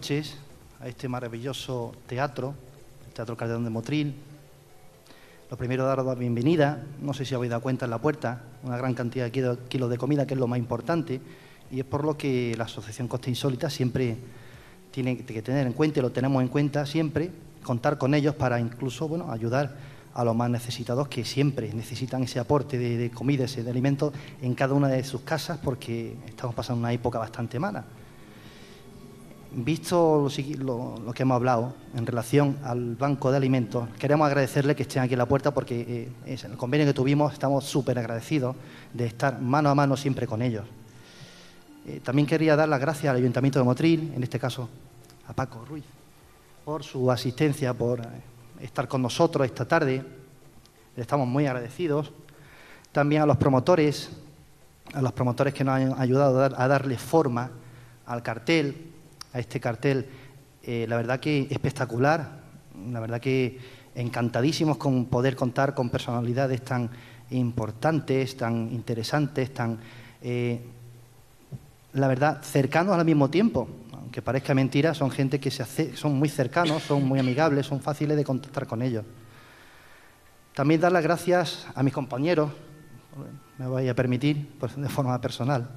noches a este maravilloso teatro, el Teatro Calderón de Motril. Lo primero, daros la bienvenida. No sé si habéis dado cuenta en la puerta, una gran cantidad de kilos de comida, que es lo más importante, y es por lo que la Asociación Costa Insólita siempre tiene que tener en cuenta, y lo tenemos en cuenta siempre, contar con ellos para incluso, bueno, ayudar a los más necesitados, que siempre necesitan ese aporte de comida, de alimentos en cada una de sus casas, porque estamos pasando una época bastante mala. Visto lo que hemos hablado en relación al banco de alimentos, queremos agradecerles que estén aquí en la puerta, porque en el convenio que tuvimos estamos súper agradecidos de estar mano a mano siempre con ellos. También quería dar las gracias al Ayuntamiento de Motril, en este caso a Paco Ruiz, por su asistencia, por estar con nosotros esta tarde. Le estamos muy agradecidos. También a los promotores que nos han ayudado a darle forma al cartel, a este cartel, la verdad que espectacular, la verdad que encantadísimos con poder contar con personalidades tan importantes, tan interesantes, tan, la verdad, cercanos al mismo tiempo. Aunque parezca mentira, son gente que son muy cercanos, son muy amigables, son fáciles de contactar con ellos. También dar las gracias a mis compañeros, me voy a permitir, pues, de forma personal.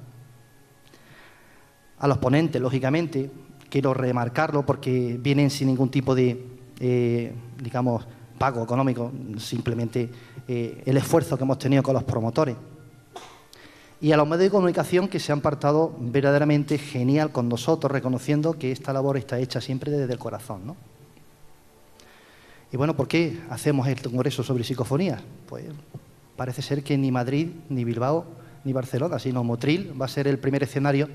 A los ponentes, lógicamente, quiero remarcarlo porque vienen sin ningún tipo de, digamos, pago económico, simplemente el esfuerzo que hemos tenido con los promotores. Y a los medios de comunicación, que se han portado verdaderamente genial con nosotros, reconociendo que esta labor está hecha siempre desde el corazón, ¿no? Y bueno, ¿por qué hacemos el congreso sobre psicofonías? Pues parece ser que ni Madrid, ni Bilbao, ni Barcelona, sino Motril va a ser el primer escenario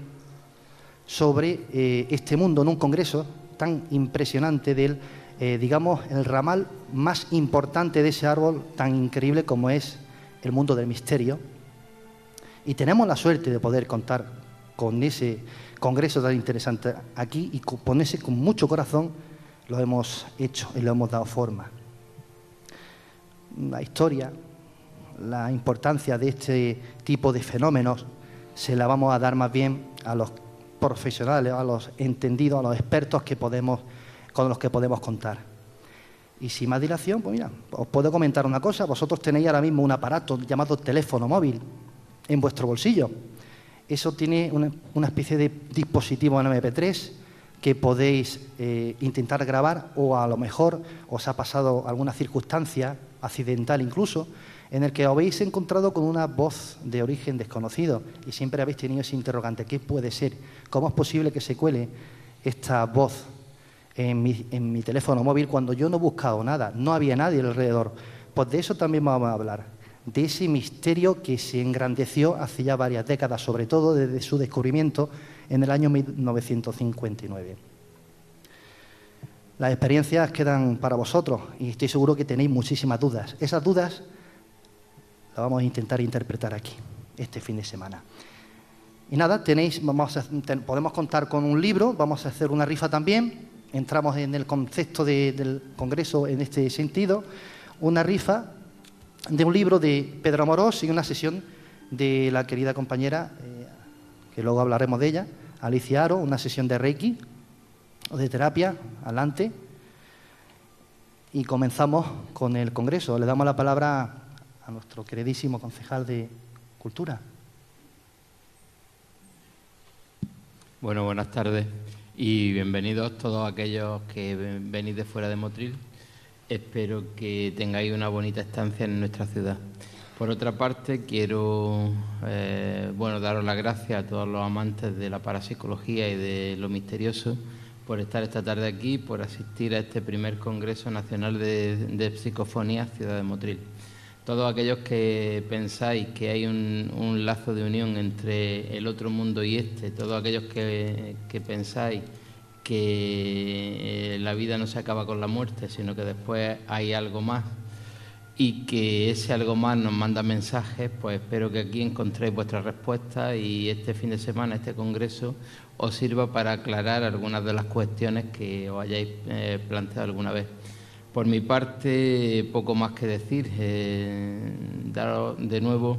sobre este mundo, en un congreso tan impresionante del, digamos, el ramal más importante de ese árbol tan increíble como es el mundo del misterio. Y tenemos la suerte de poder contar con ese congreso tan interesante aquí, y ponerse con mucho corazón lo hemos hecho y lo hemos dado forma. La historia, la importancia de este tipo de fenómenos se la vamos a dar más bien a los profesionales, a los entendidos, a los expertos con los que podemos contar. Y sin más dilación, pues mira, os puedo comentar una cosa. Vosotros tenéis ahora mismo un aparato llamado teléfono móvil en vuestro bolsillo. Eso tiene una especie de dispositivo en MP3 que podéis intentar grabar, o a lo mejor os ha pasado alguna circunstancia accidental incluso, en el que os habéis encontrado con una voz de origen desconocido y siempre habéis tenido ese interrogante: ¿qué puede ser? ¿Cómo es posible que se cuele esta voz en mi teléfono móvil cuando yo no he buscado nada, no había nadie alrededor? Pues de eso también vamos a hablar, de ese misterio que se engrandeció hace ya varias décadas, sobre todo desde su descubrimiento en el año 1959. Las experiencias quedan para vosotros y estoy seguro que tenéis muchísimas dudas. Esas dudas las vamos a intentar interpretar aquí, este fin de semana. Y nada, podemos contar con un libro, vamos a hacer una rifa también. Entramos en el concepto del congreso en este sentido. Una rifa de un libro de Pedro Amorós y una sesión de la querida compañera, que luego hablaremos de ella, Alicia Aro, una sesión de Reiki o de terapia. Adelante. Y comenzamos con el congreso. Le damos la palabra a nuestro queridísimo concejal de Cultura. Bueno, buenas tardes y bienvenidos todos aquellos que venís de fuera de Motril. Espero que tengáis una bonita estancia en nuestra ciudad. Por otra parte, quiero daros las gracias a todos los amantes de la parapsicología y de lo misterioso por estar esta tarde aquí, por asistir a este primer Congreso Nacional de Psicofonía Ciudad de Motril. Todos aquellos que pensáis que hay un lazo de unión entre el otro mundo y este, todos aquellos que pensáis que la vida no se acaba con la muerte, sino que después hay algo más, y que ese algo más nos manda mensajes, pues espero que aquí encontréis vuestras respuestas y este fin de semana, este congreso, os sirva para aclarar algunas de las cuestiones que os hayáis planteado alguna vez. Por mi parte, poco más que decir. Daros de nuevo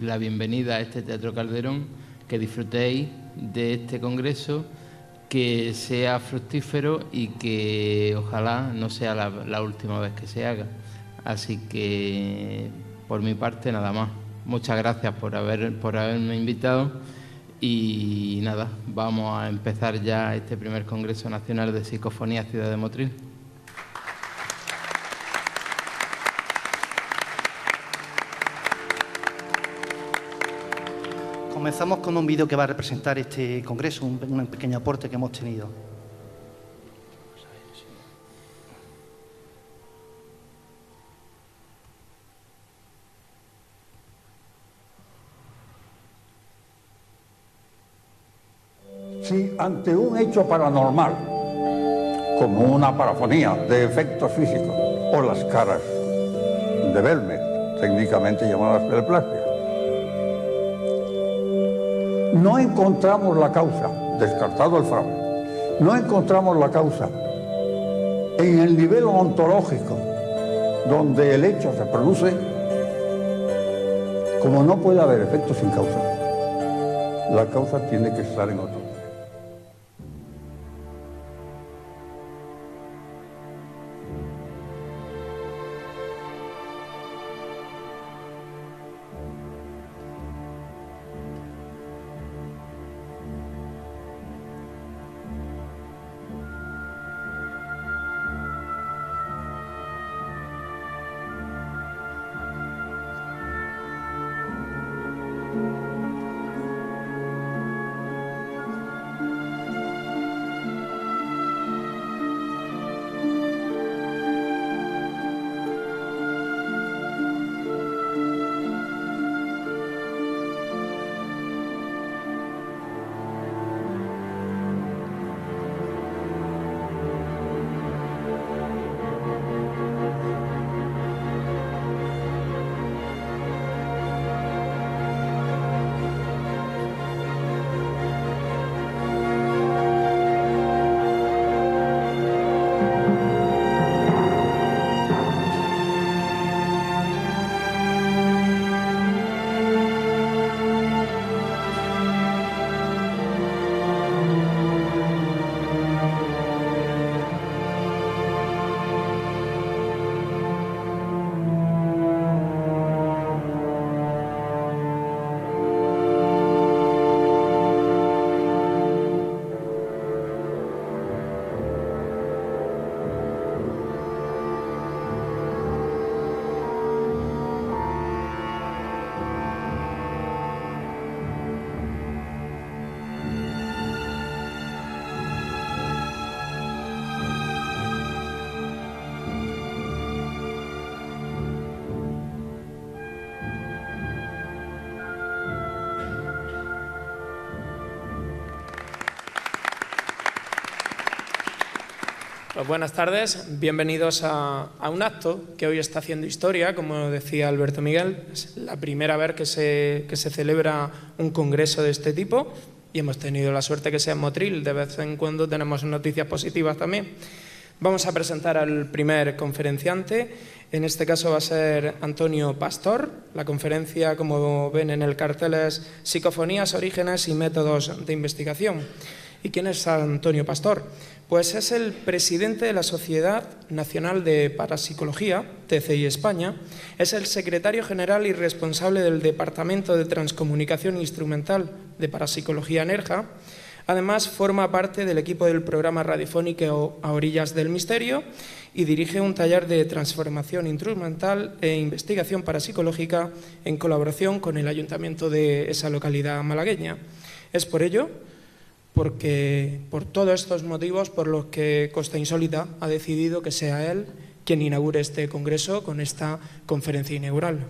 la bienvenida a este Teatro Calderón, que disfrutéis de este congreso, que sea fructífero y que ojalá no sea la última vez que se haga. Así que, por mi parte, nada más. Muchas gracias por haberme invitado y nada, vamos a empezar ya este primer Congreso Nacional de Psicofonía Ciudad de Motril. Comenzamos con un vídeo que va a representar este congreso, un pequeño aporte que hemos tenido. Si ante un hecho paranormal, como una parafonía de efectos físicos o las caras de Belmer, técnicamente llamadas teleplastias, no encontramos la causa, descartado el fraude, no encontramos la causa en el nivel ontológico donde el hecho se produce, como no puede haber efecto sin causa, la causa tiene que estar en otro nivel. Pues buenas tardes, bienvenidos a un acto que hoy está haciendo historia, como decía Alberto Miguel. Es la primera vez que se celebra un congreso de este tipo y hemos tenido la suerte que sea en Motril. De vez en cuando tenemos noticias positivas también. Vamos a presentar al primer conferenciante. En este caso va a ser Antonio Pastor. La conferencia, como ven en el cartel, es Psicofonías, orígenes y métodos de investigación. ¿Y quién es Antonio Pastor? Pues es el presidente de la Sociedad Nacional de Parapsicología, TCI España, es el secretario general y responsable del Departamento de Transcomunicación Instrumental de Parapsicología NERJA. Además, forma parte del equipo del programa radiofónico A Orillas del Misterio y dirige un taller de transformación instrumental e investigación parapsicológica en colaboración con el ayuntamiento de esa localidad malagueña. Es por ello por todos estos motivos por los que Costa Insólita ha decidido que sea él quien inaugure este congreso con esta conferencia inaugural.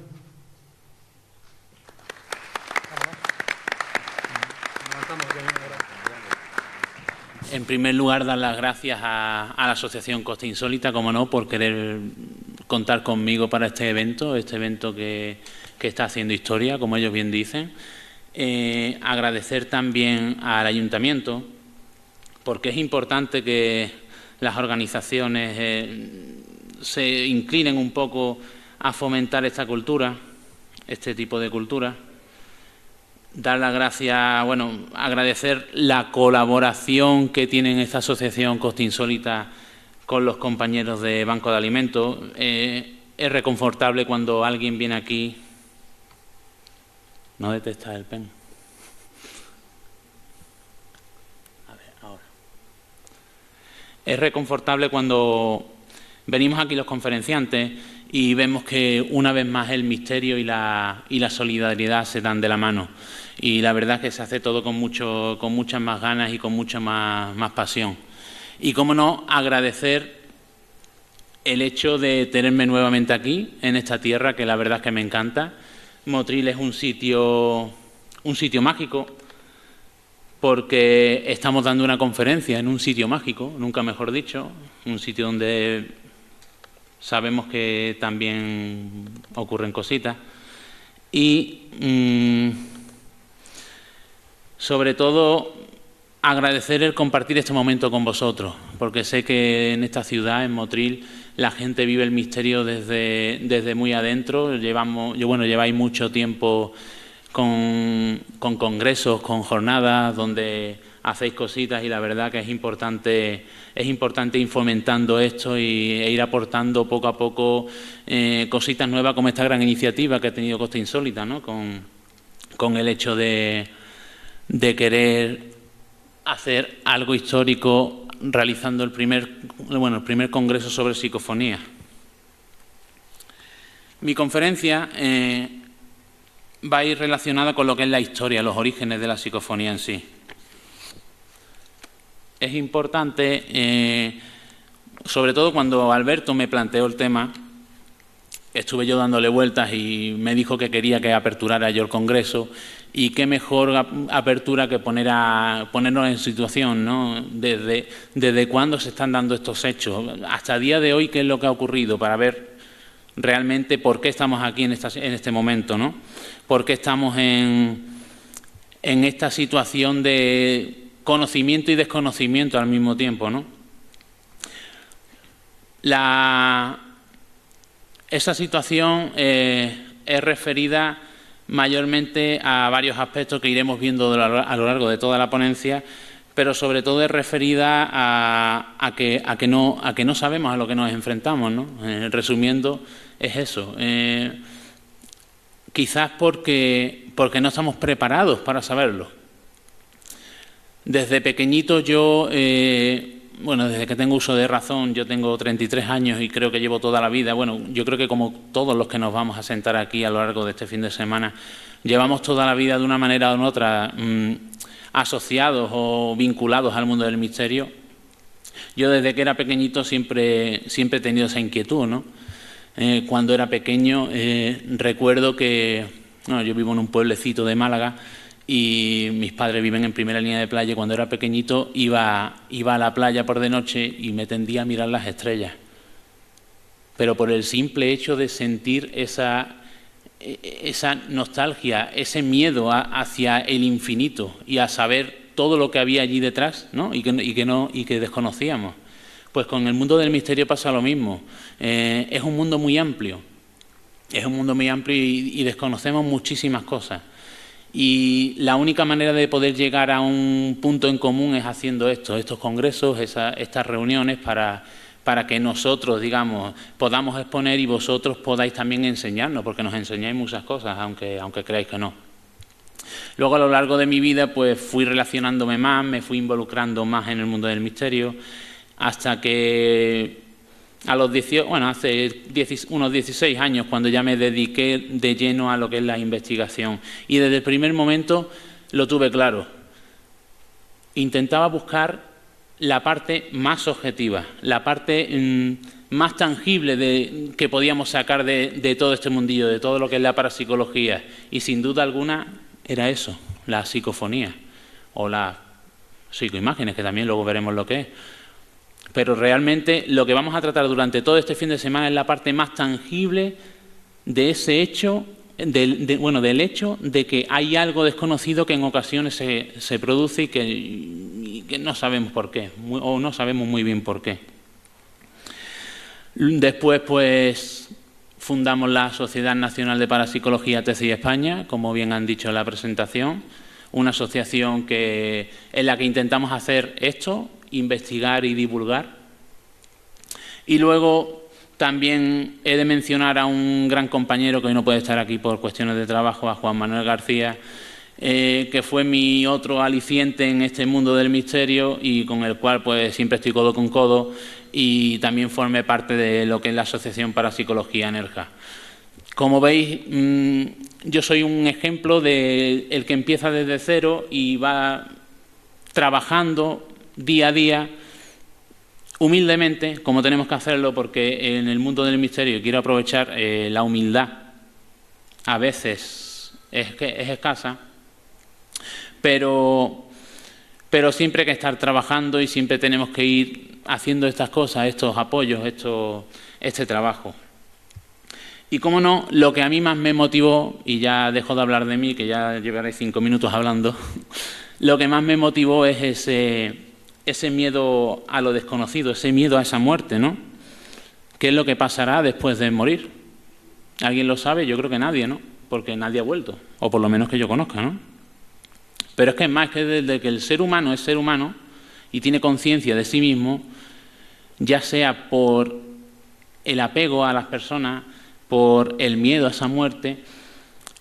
En primer lugar, dar las gracias a la Asociación Costa Insólita, como no, por querer contar conmigo para este evento que está haciendo historia, como ellos bien dicen. Agradecer también al Ayuntamiento, porque es importante que las organizaciones se inclinen un poco a fomentar esta cultura, este tipo de cultura. dar las gracias, bueno, agradecer la colaboración que tiene esta asociación Costa Insólita con los compañeros de Banco de Alimentos. Es reconfortable cuando alguien viene aquí. ¿No detecta el pen? A ver, ahora. Es reconfortable cuando venimos aquí los conferenciantes y vemos que una vez más el misterio y la solidaridad se dan de la mano. Y la verdad es que se hace todo con muchas más ganas y con mucha más pasión. Y cómo no, agradecer el hecho de tenerme nuevamente aquí, en esta tierra, que la verdad es que me encanta. Motril es un sitio mágico, porque estamos dando una conferencia en un sitio mágico, nunca mejor dicho, un sitio donde sabemos que también ocurren cositas. Y sobre todo agradecer el compartir este momento con vosotros, porque sé que en esta ciudad, en Motril, la gente vive el misterio desde muy adentro. Lleváis mucho tiempo con congresos, con jornadas donde hacéis cositas, y la verdad que es importante ir fomentando esto e ir aportando poco a poco cositas nuevas, como esta gran iniciativa que ha tenido Costa Insólita, ¿no? Con el hecho de querer hacer algo histórico realizando el primer congreso sobre psicofonía. Mi conferencia va a ir relacionada con lo que es la historia, los orígenes de la psicofonía en sí. Es importante, sobre todo cuando Alberto me planteó el tema, estuve yo dándole vueltas y me dijo que quería que aperturara yo el congreso, y qué mejor apertura que ponernos en situación, ¿no? Desde cuándo se están dando estos hechos, hasta el día de hoy, qué es lo que ha ocurrido, para ver realmente por qué estamos aquí en este momento, ¿no? Por qué estamos en esta situación de conocimiento y desconocimiento al mismo tiempo, ¿no? Esa situación es referida mayormente a varios aspectos que iremos viendo a lo largo de toda la ponencia, pero sobre todo es referida a que no sabemos a lo que nos enfrentamos, ¿no? Resumiendo, es eso. Quizás porque no estamos preparados para saberlo. Desde pequeñito desde que tengo uso de razón, yo tengo 33 años y creo que llevo toda la vida, yo creo que como todos los que nos vamos a sentar aquí a lo largo de este fin de semana, llevamos toda la vida de una manera o de otra asociados o vinculados al mundo del misterio. Yo desde que era pequeñito siempre he tenido esa inquietud, ¿no? Cuando era pequeño recuerdo que yo vivo en un pueblecito de Málaga y mis padres viven en primera línea de playa, y cuando era pequeñito iba a la playa por de noche y me tendía a mirar las estrellas. Pero por el simple hecho de sentir esa nostalgia, ese miedo hacia el infinito y a saber todo lo que había allí detrás, ¿no? y que desconocíamos. Pues con el mundo del misterio pasa lo mismo. Es un mundo muy amplio. Es un mundo muy amplio y desconocemos muchísimas cosas. Y la única manera de poder llegar a un punto en común es haciendo estos congresos, estas reuniones, para que nosotros, digamos, podamos exponer y vosotros podáis también enseñarnos, porque nos enseñáis muchas cosas, aunque creáis que no. Luego, a lo largo de mi vida, pues fui relacionándome más, me fui involucrando más en el mundo del misterio, hasta que hace unos 16 años, cuando ya me dediqué de lleno a lo que es la investigación. Y desde el primer momento lo tuve claro. Intentaba buscar la parte más objetiva, la parte más tangible que podíamos sacar de todo este mundillo, de todo lo que es la parapsicología. Y sin duda alguna era eso, la psicofonía o las psicoimágenes, que también luego veremos lo que es. Pero realmente lo que vamos a tratar durante todo este fin de semana es la parte más tangible de ese hecho, del hecho de que hay algo desconocido que en ocasiones se produce y que no sabemos por qué, o no sabemos muy bien por qué. Después, pues, fundamos la Sociedad Nacional de Parapsicología TCI España, como bien han dicho en la presentación, una asociación en la que intentamos hacer esto, investigar y divulgar. Y luego también he de mencionar a un gran compañero que hoy no puede estar aquí por cuestiones de trabajo, a Juan Manuel García, que fue mi otro aliciente en este mundo del misterio y con el cual pues siempre estoy codo con codo, y también formé parte de lo que es la Asociación Parapsicología Nerja. Como veis, yo soy un ejemplo de el que empieza desde cero y va trabajando día a día, humildemente, como tenemos que hacerlo, porque en el mundo del misterio quiero aprovechar la humildad. A veces es escasa, pero siempre hay que estar trabajando y siempre tenemos que ir haciendo estas cosas, estos apoyos, este trabajo. Y cómo no, lo que a mí más me motivó, y ya dejo de hablar de mí, que ya llevaré 5 minutos hablando, lo que más me motivó es ese miedo a lo desconocido, ese miedo a esa muerte, ¿no? ¿Qué es lo que pasará después de morir? ¿Alguien lo sabe? Yo creo que nadie, ¿no? Porque nadie ha vuelto, o por lo menos que yo conozca, ¿no? Pero es que es más que desde que el ser humano es ser humano y tiene conciencia de sí mismo, ya sea por el apego a las personas, por el miedo a esa muerte,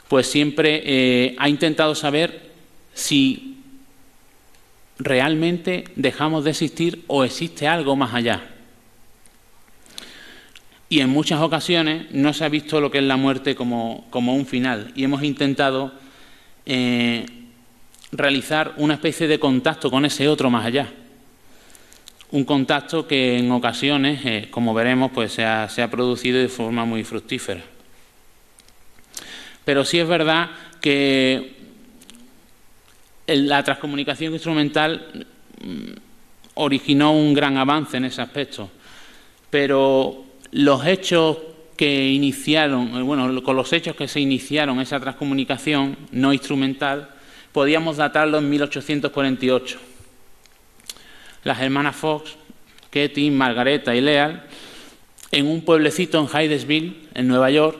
pues siempre ha intentado saber si realmente dejamos de existir o existe algo más allá. Y en muchas ocasiones no se ha visto lo que es la muerte como un final, y hemos intentado realizar una especie de contacto con ese otro más allá. Un contacto que en ocasiones, como veremos, pues se ha producido de forma muy fructífera. Pero sí es verdad que la transcomunicación instrumental originó un gran avance en ese aspecto, pero los hechos que iniciaron, con los hechos que se iniciaron esa transcomunicación no instrumental, podíamos datarlo en 1848. Las hermanas Fox, Ketty, Margareta y Leal, en un pueblecito en Hydesville, en Nueva York.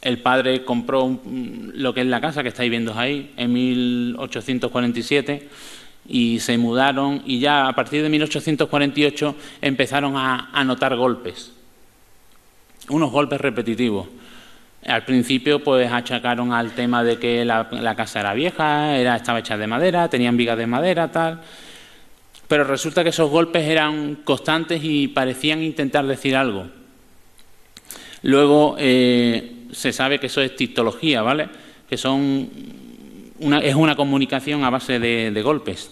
El padre compró lo que es la casa que estáis viendo ahí en 1847 y se mudaron, y ya a partir de 1848 empezaron a notar golpes, unos golpes repetitivos. Al principio pues achacaron al tema de que la casa era vieja, estaba hecha de madera, tenían vigas de madera, tal. Pero resulta que esos golpes eran constantes y parecían intentar decir algo. Luego se sabe que eso es tictología, ¿vale? Que es una comunicación a base de golpes.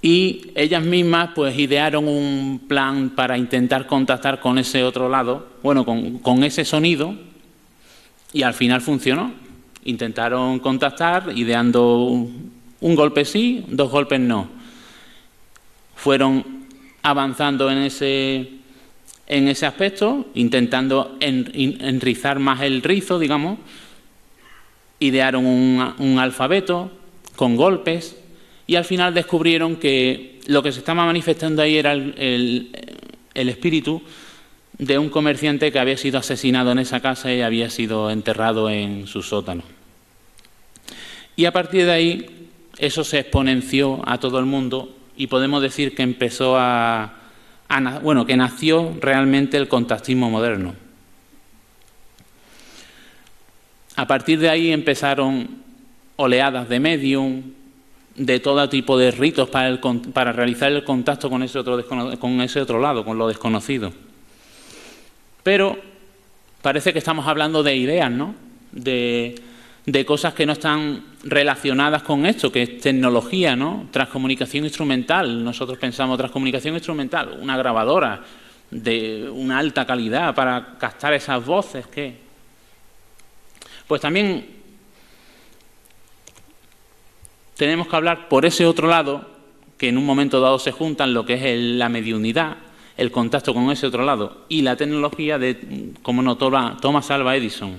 Y ellas mismas pues idearon un plan para intentar contactar con ese otro lado, con ese sonido, y al final funcionó. Intentaron contactar ideando un golpe sí, 2 golpes no. Fueron avanzando en ese aspecto, intentando enrizar más el rizo, digamos. Idearon un alfabeto con golpes y al final descubrieron que lo que se estaba manifestando ahí era el espíritu de un comerciante que había sido asesinado en esa casa y había sido enterrado en su sótano. Y a partir de ahí eso se exponenció a todo el mundo y podemos decir que empezó que nació realmente el contactismo moderno. A partir de ahí empezaron oleadas de medium, de todo tipo de ritos para realizar el contacto con ese otro lado, con lo desconocido. Pero parece que estamos hablando de ideas, ¿no? De cosas que no están relacionadas con esto, que es tecnología, ¿no? Transcomunicación instrumental. Nosotros pensamos transcomunicación instrumental, una grabadora de una alta calidad para captar esas voces. ¿Qué? Pues también tenemos que hablar por ese otro lado, que en un momento dado se juntan lo que es la mediunidad, el contacto con ese otro lado, y la tecnología de, como no, Thomas Alva Edison,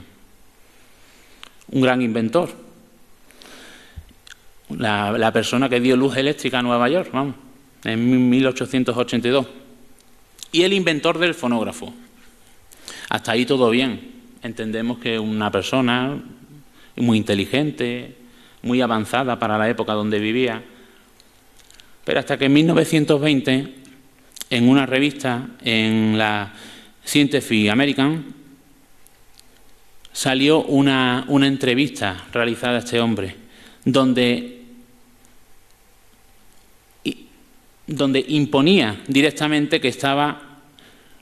un gran inventor, la persona que dio luz eléctrica a Nueva York, en 1882, y el inventor del fonógrafo. Hasta ahí todo bien. Entendemos que una persona muy inteligente, muy avanzada para la época donde vivía. Pero hasta que en 1920, en una revista, en la Scientific American, salió una entrevista realizada a este hombre, donde imponía directamente que estaba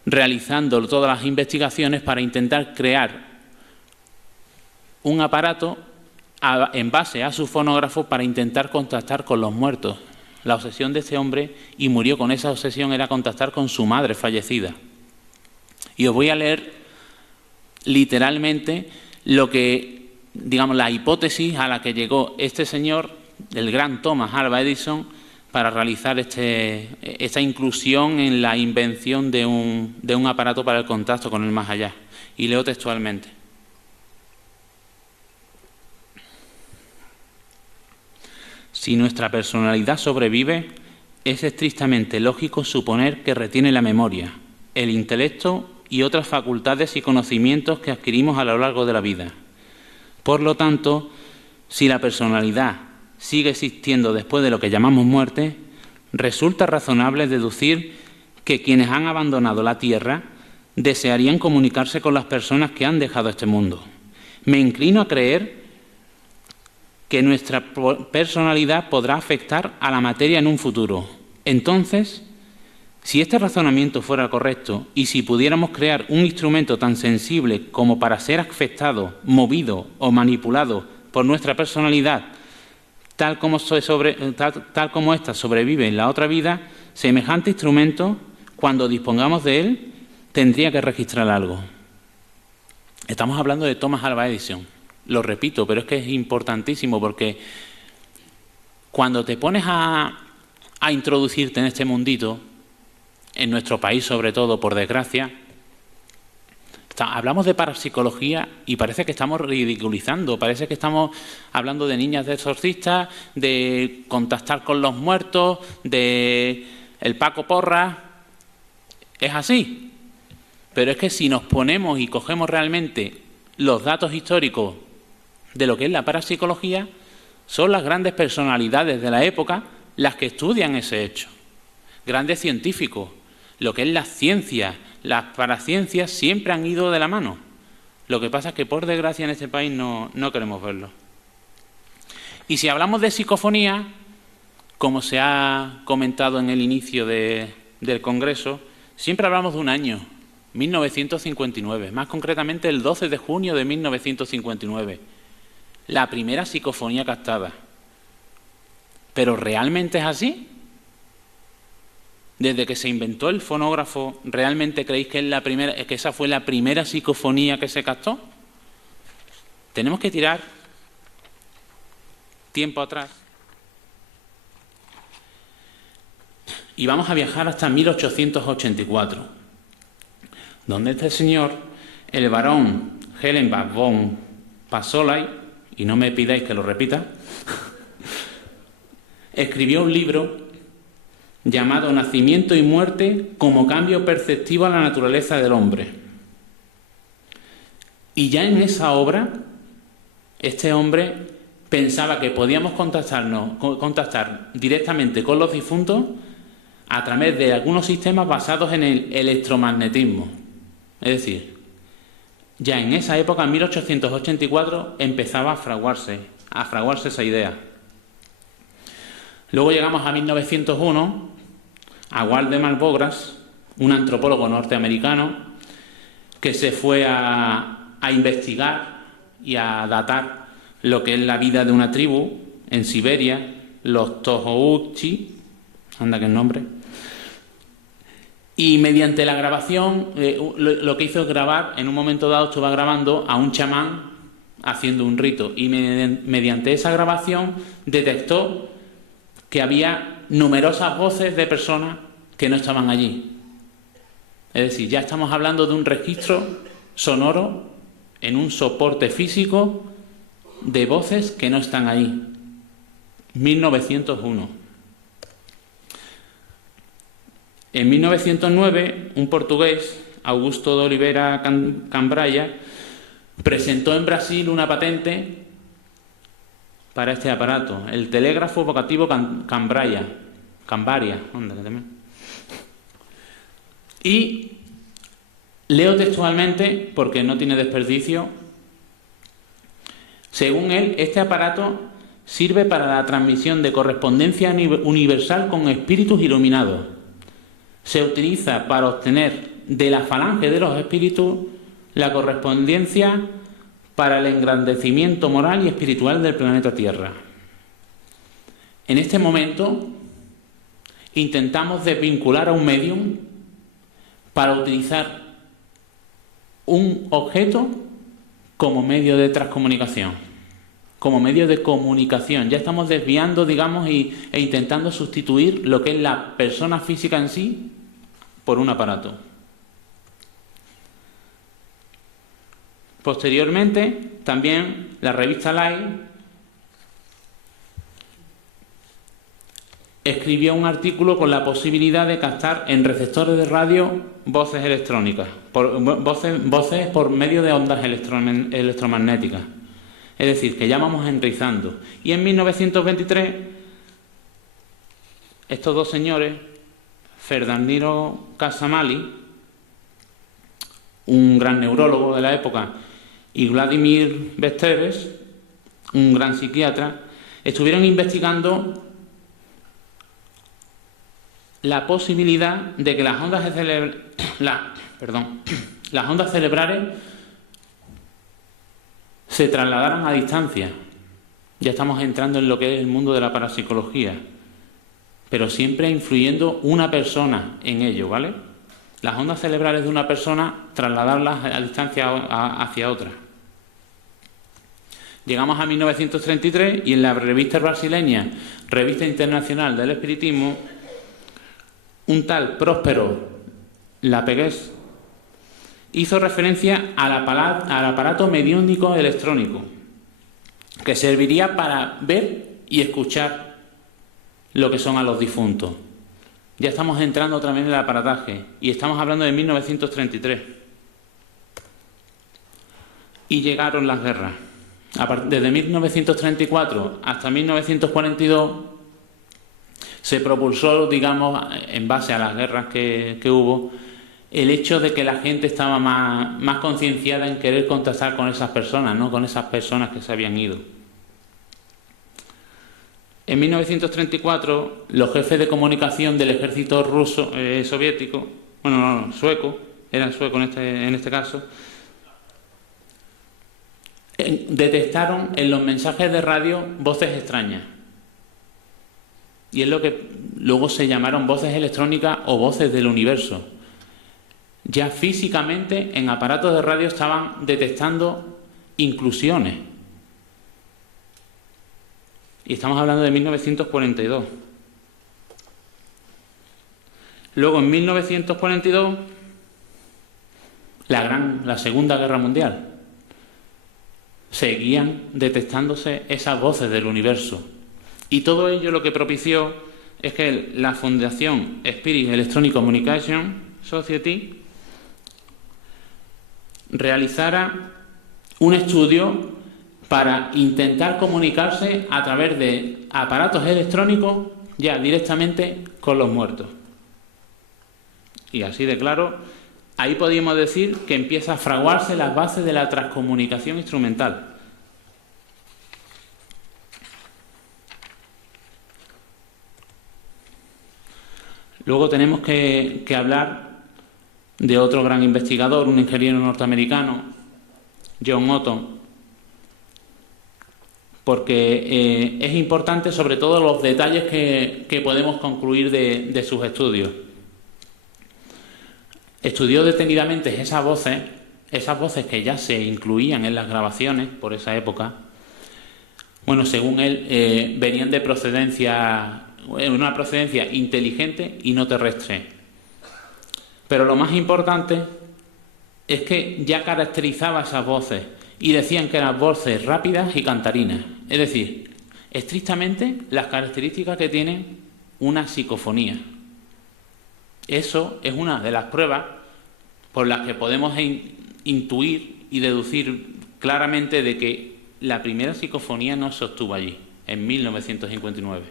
realizando todas las investigaciones para intentar crear un aparato en base a su fonógrafo para intentar contactar con los muertos. La obsesión de este hombre, y murió con esa obsesión, era contactar con su madre fallecida. Y os voy a leer literalmente lo que, digamos, la hipótesis a la que llegó este señor, el gran Thomas Alva Edison, para realizar esta inclusión en la invención de un aparato para el contacto con el más allá. Y leo textualmente. Si nuestra personalidad sobrevive, es estrictamente lógico suponer que retiene la memoria, el intelecto y otras facultades y conocimientos que adquirimos a lo largo de la vida. Por lo tanto, si la personalidad sigue existiendo después de lo que llamamos muerte, resulta razonable deducir que quienes han abandonado la Tierra desearían comunicarse con las personas que han dejado este mundo. Me inclino a creer que nuestra personalidad podrá afectar a la materia en un futuro. Entonces, si este razonamiento fuera correcto y si pudiéramos crear un instrumento tan sensible como para ser afectado, movido o manipulado por nuestra personalidad, tal como ésta sobrevive en la otra vida, semejante instrumento, cuando dispongamos de él, tendría que registrar algo. Estamos hablando de Thomas Alva Edison. Lo repito, pero es que es importantísimo porque cuando te pones a introducirte en este mundito, en nuestro país sobre todo, por desgracia, hablamos de parapsicología y parece que estamos ridiculizando, parece que estamos hablando de niñas de exorcistas, de contactar con los muertos, de el Paco Porras. Es así. Pero es que si nos ponemos y cogemos realmente los datos históricos de lo que es la parapsicología, son las grandes personalidades de la época las que estudian ese hecho. Grandes científicos, lo que es la ciencia, las paraciencias siempre han ido de la mano. Lo que pasa es que por desgracia en este país no queremos verlo. Y si hablamos de psicofonía, como se ha comentado en el inicio del Congreso, siempre hablamos de un año, 1959, más concretamente el 12 de junio de 1959, la primera psicofonía captada. ¿Pero realmente es así? Desde que se inventó el fonógrafo, ¿realmente creéis que esa fue la primera psicofonía que se captó? Tenemos que tirar tiempo atrás y vamos a viajar hasta 1884, donde este señor, el barón Hellenbach von Pasolay, y no me pidáis que lo repita, escribió un libro llamado Nacimiento y muerte como cambio perceptivo a la naturaleza del hombre. Y ya en esa obra, este hombre pensaba que podíamos contactar directamente con los difuntos a través de algunos sistemas basados en el electromagnetismo. Es decir, ya en esa época, en 1884, empezaba a fraguarse esa idea. Luego llegamos a 1901, a Waldemar Bogras, un antropólogo norteamericano, que se fue a investigar y a datar lo que es la vida de una tribu en Siberia, los Tohoutchi, anda que el nombre. Y mediante la grabación, lo que hizo es grabar, en un momento dado estaba grabando a un chamán haciendo un rito. Y mediante esa grabación detectó que había numerosas voces de personas que no estaban allí. Es decir, ya estamos hablando de un registro sonoro en un soporte físico de voces que no están ahí. 1901. En 1909, un portugués, Augusto de Oliveira Cambraia, presentó en Brasil una patente para este aparato, el telégrafo vocativo Cambraia. Y leo textualmente, porque no tiene desperdicio. Según él, este aparato sirve para la transmisión de correspondencia universal con espíritus iluminados. Se utiliza para obtener de la falange de los espíritus la correspondencia para el engrandecimiento moral y espiritual del planeta Tierra. En este momento intentamos desvincular a un medium para utilizar un objeto como medio de transcomunicación, como medio de comunicación. Ya estamos desviando, digamos, e intentando sustituir lo que es la persona física en sí por un aparato. Posteriormente, también la revista Live escribió un artículo con la posibilidad de captar en receptores de radio voces electrónicas, voces por medio de ondas electromagnéticas. Es decir, que ya vamos enrizando. Y en 1923, estos dos señores, Fernandino Casamali, un gran neurólogo de la época, y Vladimir Vesteves, un gran psiquiatra, estuvieron investigando la posibilidad de que las ondas cerebrales se trasladaran a distancia. Ya estamos entrando en lo que es el mundo de la parapsicología, pero siempre influyendo una persona en ello, ¿vale? Las ondas cerebrales de una persona, trasladarlas a distancia hacia otra. Llegamos a 1933 y en la revista brasileña, Revista Internacional del Espiritismo, un tal Próspero Lapegués hizo referencia al aparato mediúnico electrónico, que serviría para ver y escuchar lo que son a los difuntos. Ya estamos entrando otra vez en el aparataje y estamos hablando de 1933. Y llegaron las guerras. Desde 1934 hasta 1942 se propulsó, digamos, en base a las guerras que hubo, el hecho de que la gente estaba más concienciada en querer contactar con esas personas, ¿no? Con esas personas que se habían ido. En 1934, los jefes de comunicación del ejército ruso, soviético, sueco, era sueco en este caso, detectaron en los mensajes de radio voces extrañas. Y es lo que luego se llamaron voces electrónicas o voces del universo. Ya físicamente en aparatos de radio estaban detectando inclusiones. Y estamos hablando de 1942. Luego en 1942, la Segunda Guerra Mundial. Seguían detectándose esas voces del universo. Y todo ello lo que propició es que la Fundación Spirit Electronic Communication Society realizara un estudio para intentar comunicarse a través de aparatos electrónicos ya directamente con los muertos. Y así de claro, ahí podríamos decir que empieza a fraguarse las bases de la transcomunicación instrumental. Luego tenemos que hablar de otro gran investigador, un ingeniero norteamericano, John Otto, porque es importante sobre todo los detalles que podemos concluir de sus estudios. Estudió detenidamente esas voces que ya se incluían en las grabaciones por esa época. Bueno, según él, venían de una procedencia inteligente y no terrestre. Pero lo más importante es que ya caracterizaba esas voces y decían que eran voces rápidas y cantarinas. Es decir, estrictamente las características que tienen una psicofonía. Eso es una de las pruebas por las que podemos intuir y deducir claramente de que la primera psicofonía no se obtuvo allí, en 1959.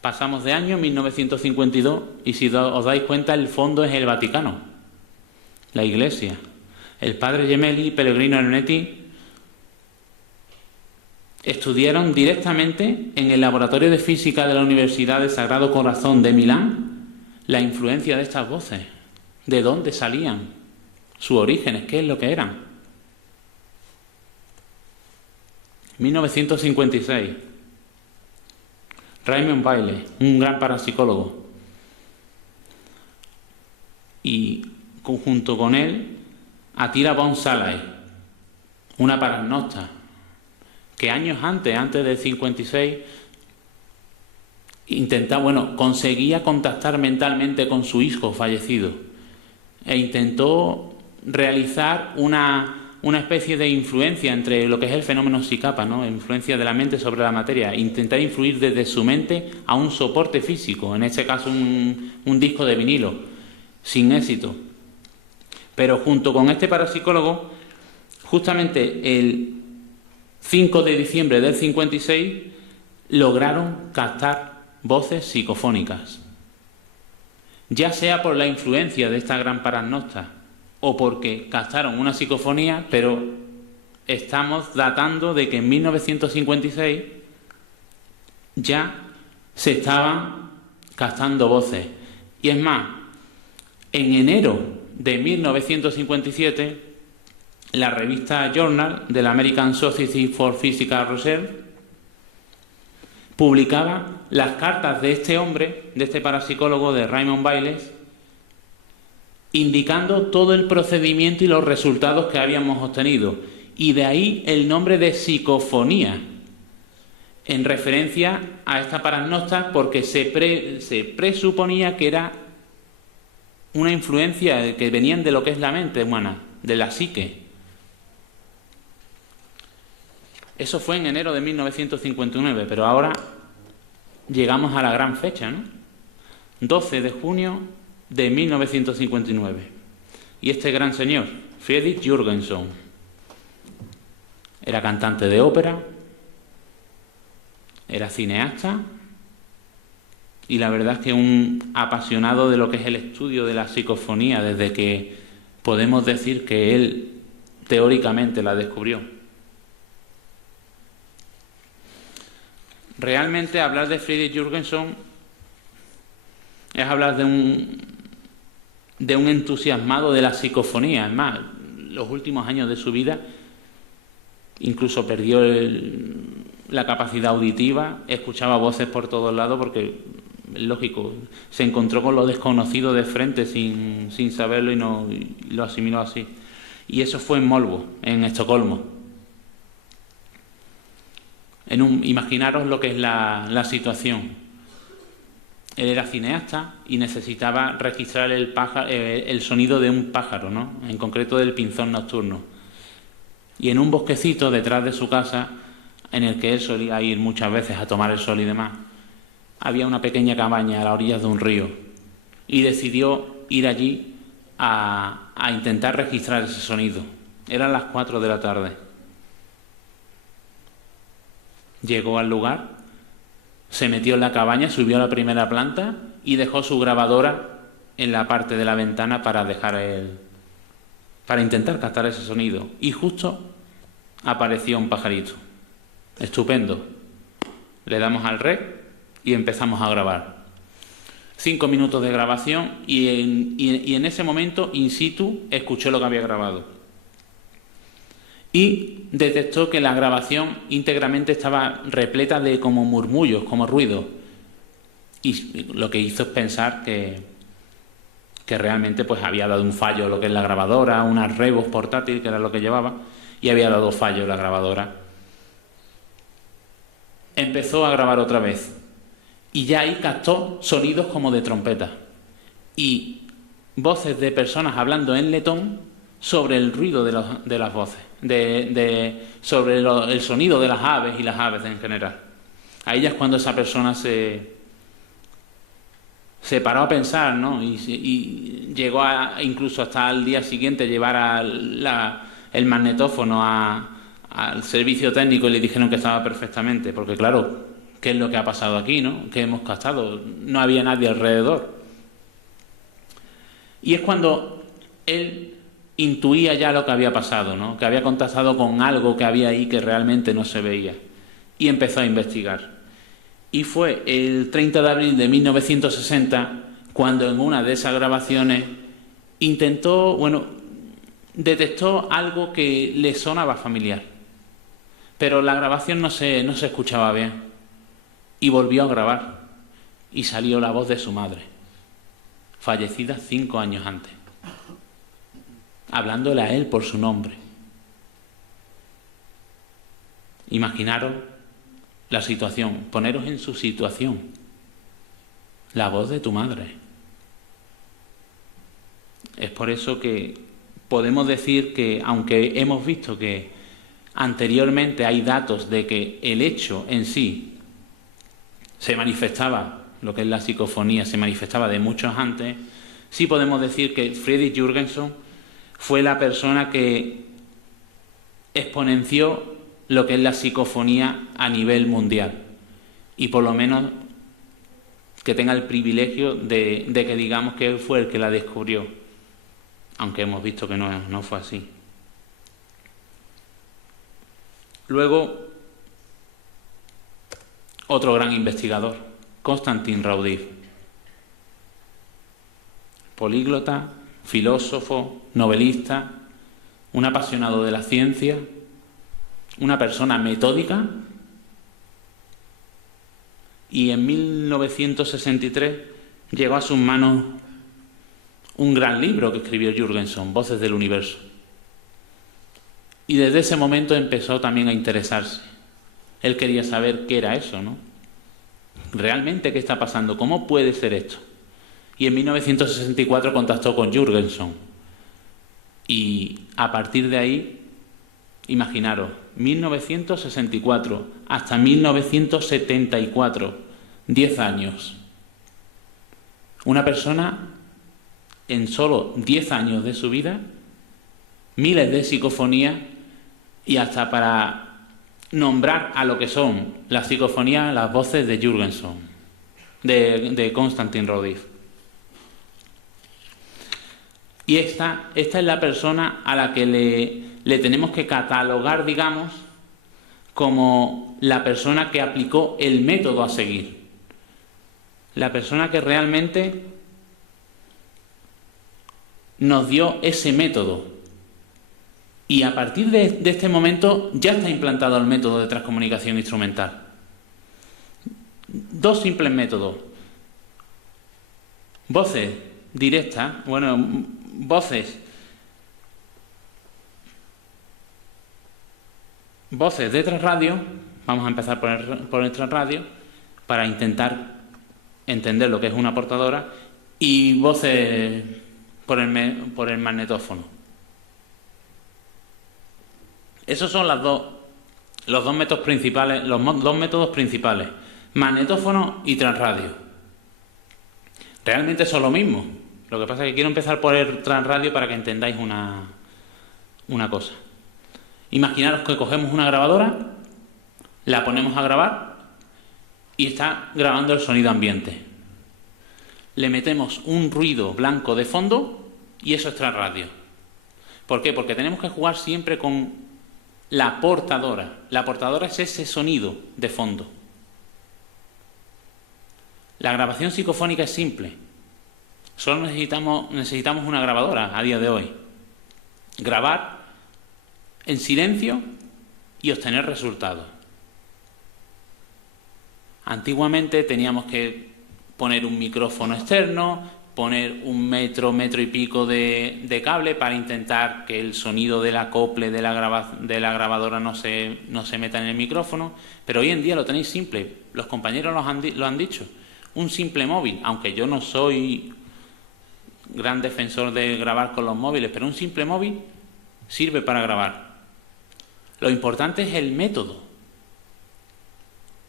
Pasamos de año, 1952, y si os dais cuenta, el fondo es el Vaticano, la Iglesia. El padre Gemelli y Pellegrino Ernetti estudiaron directamente en el Laboratorio de Física de la Universidad del Sagrado Corazón de Milán la influencia de estas voces, de dónde salían, sus orígenes, qué es lo que eran. 1956. Raymond Bailey, un gran parapsicólogo. Y junto con él, Attila von Szalay, una paragnosta, que años antes del 56, conseguía contactar mentalmente con su hijo fallecido e intentó realizar una especie de influencia entre lo que es el fenómeno psicapa, ¿no? Influencia de la mente sobre la materia, intentar influir desde su mente a un soporte físico, en este caso un disco de vinilo, sin éxito. Pero junto con este parapsicólogo, justamente el 5 de diciembre del 56, lograron captar voces psicofónicas, ya sea por la influencia de esta gran paragnosta o porque captaron una psicofonía, pero estamos datando de que en 1956 ya se estaban captando voces. Y es más, en enero de 1957, la revista Journal de la American Society for Physical Research publicaba las cartas de este hombre, de este parapsicólogo, de Raymond Bailey, indicando todo el procedimiento y los resultados que habíamos obtenido. Y de ahí el nombre de psicofonía, en referencia a esta paragnosta, porque se presuponía que era una influencia que venían de lo que es la mente humana, de la psique. Eso fue en enero de 1959, pero ahora llegamos a la gran fecha, ¿no? 12 de junio de 1959. Y este gran señor, Friedrich Jürgenson, era cantante de ópera, era cineasta y la verdad es que un apasionado de lo que es el estudio de la psicofonía, desde que podemos decir que él teóricamente la descubrió. Realmente hablar de Friedrich Jürgenson es hablar de un entusiasmado de la psicofonía. Es más, los últimos años de su vida incluso perdió la capacidad auditiva, escuchaba voces por todos lados porque, lógico, se encontró con lo desconocido de frente sin saberlo y lo asimiló así. Y eso fue en Molbo, en Estocolmo. Imaginaros lo que es la situación. Él era cineasta y necesitaba registrar el sonido de un pájaro, ¿no? En concreto del pinzón nocturno. Y en un bosquecito detrás de su casa, en el que él solía ir muchas veces a tomar el sol y demás, había una pequeña cabaña a las orillas de un río. Y decidió ir allí a intentar registrar ese sonido. Eran las 4 de la tarde. Llegó al lugar, se metió en la cabaña, subió a la primera planta y dejó su grabadora en la parte de la ventana para intentar captar ese sonido. Y justo apareció un pajarito. Estupendo. Le damos al rec y empezamos a grabar. 5 minutos de grabación y en ese momento, in situ, escuchó lo que había grabado. Y detectó que la grabación íntegramente estaba repleta de como murmullos, como ruidos. Y lo que hizo es pensar que realmente pues había dado un fallo lo que es la grabadora, una Revox portátil, que era lo que llevaba, y había dado fallo la grabadora. Empezó a grabar otra vez. Y ya ahí captó sonidos como de trompeta. Y voces de personas hablando en letón sobre el ruido de las voces. Sobre el sonido de las aves y las aves en general. Ahí ya es cuando esa persona se se paró a pensar, ¿no? Y llegó incluso hasta el día siguiente llevar el magnetófono al servicio técnico y le dijeron que estaba perfectamente, porque claro, ¿qué es lo que ha pasado aquí, no? ¿Qué hemos captado? No había nadie alrededor. Y es cuando él intuía ya lo que había pasado, ¿no? Que había contactado con algo que había ahí que realmente no se veía. Y empezó a investigar. Y fue el 30 de abril de 1960 cuando en una de esas grabaciones detectó algo que le sonaba familiar. Pero la grabación no se escuchaba bien. Y volvió a grabar. Y salió la voz de su madre, fallecida 5 años antes, hablándole a él por su nombre. Imaginaros la situación, poneros en su situación. La voz de tu madre. Es por eso que podemos decir que, aunque hemos visto que anteriormente hay datos de que el hecho en sí se manifestaba, lo que es la psicofonía, se manifestaba de muchos antes, sí podemos decir que Fredrik Jürgenson fue la persona que exponenció lo que es la psicofonía a nivel mundial. Y por lo menos que tenga el privilegio de que digamos que él fue el que la descubrió, aunque hemos visto que no fue así. Luego, otro gran investigador, Konstantin Raudive, políglota, filósofo, novelista, un apasionado de la ciencia, una persona metódica, y en 1963 llegó a sus manos un gran libro que escribió Jürgenson, Voces del Universo. Y desde ese momento empezó también a interesarse. Él quería saber qué era eso, ¿no? ¿Realmente qué está pasando? ¿Cómo puede ser esto? Y en 1964 contactó con Jürgenson. Y a partir de ahí, imaginaros, 1964 hasta 1974, 10 años. Una persona, en solo 10 años de su vida, miles de psicofonías, y hasta para nombrar a lo que son las psicofonías, las voces de Jürgenson, de Konstantin Raudive. Y esta es la persona a la que le tenemos que catalogar, digamos, como la persona que aplicó el método a seguir. La persona que realmente nos dio ese método. Y a partir de este momento ya está implantado el método de transcomunicación instrumental. 2 simples métodos. Voces directas, voces de transradio. Vamos a empezar por el transradio para intentar entender lo que es una portadora, y voces por el magnetófono. Esos son los dos métodos principales, magnetófono y transradio. Realmente son lo mismo. Lo que pasa es que quiero empezar por el transradio para que entendáis una cosa. Imaginaros que cogemos una grabadora, la ponemos a grabar y está grabando el sonido ambiente. Le metemos un ruido blanco de fondo y eso es transradio. ¿Por qué? Porque tenemos que jugar siempre con la portadora. La portadora es ese sonido de fondo. La grabación psicofónica es simple. Solo necesitamos una grabadora a día de hoy. Grabar en silencio y obtener resultados. Antiguamente teníamos que poner un micrófono externo, poner un metro y pico de cable para intentar que el sonido del acople de la grabadora no se meta en el micrófono, pero hoy en día lo tenéis simple. Los compañeros lo han dicho. Un simple móvil, aunque yo no soy gran defensor de grabar con los móviles, pero un simple móvil sirve para grabar. Lo importante es el método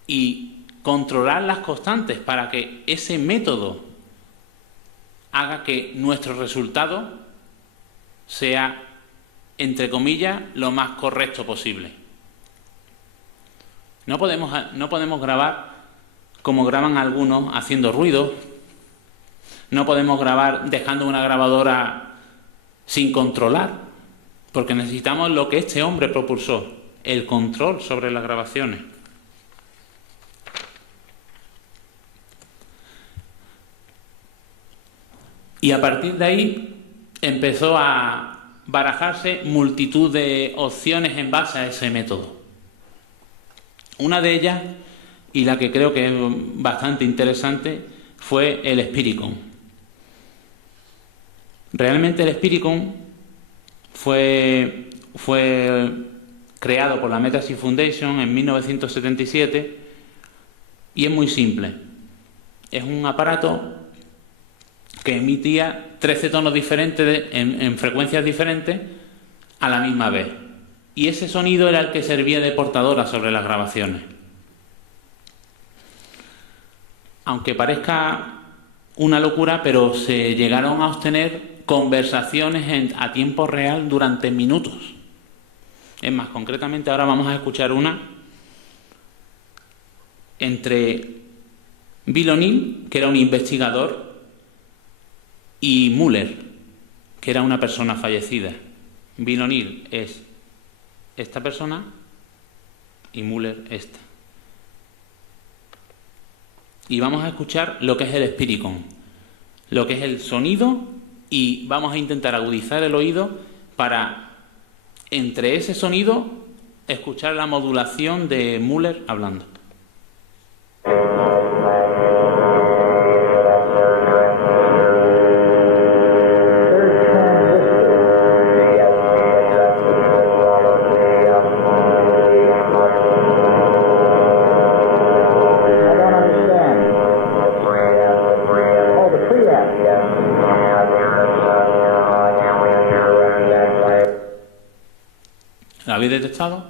y controlar las constantes para que ese método haga que nuestro resultado sea, entre comillas, lo más correcto posible. No podemos grabar como graban algunos haciendo ruido. No podemos grabar dejando una grabadora sin controlar, porque necesitamos lo que este hombre propulsó, el control sobre las grabaciones. Y a partir de ahí empezó a barajarse multitud de opciones en base a ese método. Una de ellas, y la que creo que es bastante interesante, fue el Spiricon. Realmente el Spiricon fue creado por la Metacy Foundation en 1977 y es muy simple. Es un aparato que emitía 13 tonos diferentes en frecuencias diferentes a la misma vez. Y ese sonido era el que servía de portadora sobre las grabaciones. Aunque parezca una locura, pero se llegaron a obtener conversaciones a tiempo real durante minutos. Es más, concretamente ahora vamos a escuchar una entre Bill O'Neill, que era un investigador, y Muller, que era una persona fallecida. Bill O'Neill es esta persona y Muller esta. Y vamos a escuchar lo que es el Spiricon, lo que es el sonido, y vamos a intentar agudizar el oído para, entre ese sonido, escuchar la modulación de Muller hablando. ¿La habéis detectado?